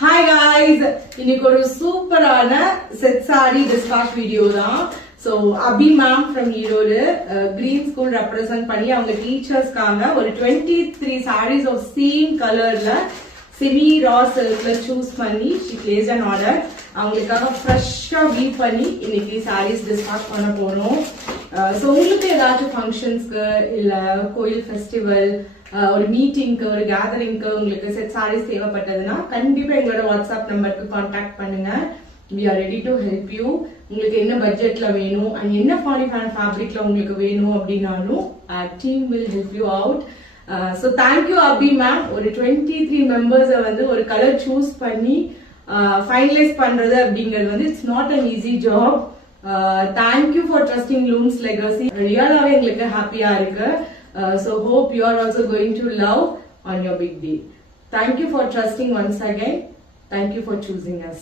Hi guys, இன்னைக்கு ஒரு சூப்பரான செட் சாரி டிஸ்பாச் வீடியோ தான். So Abhi ma'am from Erode Green School represent பண்ணி அவங்க டீச்சர்ஸ்க்காக ஒரு 23 sarees of same colorல semi raw silkல choose பண்ணி she placed an order. அவங்களுக்காக ஃப்ரெஷ்ஷா வீவ் பண்ணி இன்னைக்கு sarees டிஸ்பாச் பண்ண போறோம். So உங்களுக்கு ஏதாச்சும் ஃபங்க்ஷன்ஸ்க்கு இல்ல கோயில் ஃபெஸ்டிவல் ஒரு மீட்டிங்க்கு ஒரு கேதரிங்க்கு உங்களுக்கு செட் சாரீஸ் தேவைப்பட்டதுன்னா கண்டிப்பா எங்களோட வாட்ஸ்அப் நம்பருக்கு கான்டாக்ட் பண்ணுங்க. we are ready to help you. உங்களுக்கு என்ன பட்ஜெட்ல வேணும் and என்ன ஃபாலிஃபைன் ஃபேப்ரிக்ல உங்களுக்கு வேணும் அப்படினாலும் team will help you out. So thank you Abhi ma'am. ஒரு 23 members வந்து ஒரு கலர் சூஸ் பண்ணி ஃபைனலைஸ் பண்றது அப்படிங்கிறது வந்து it's not an easy job. Thank you for trusting Looms Legacy. ரியலாவே எங்களுக்கு ஹாப்பியா இருக்கு. So hope you are also going to love on your big day. Thank you for trusting once again. Thank you for choosing us.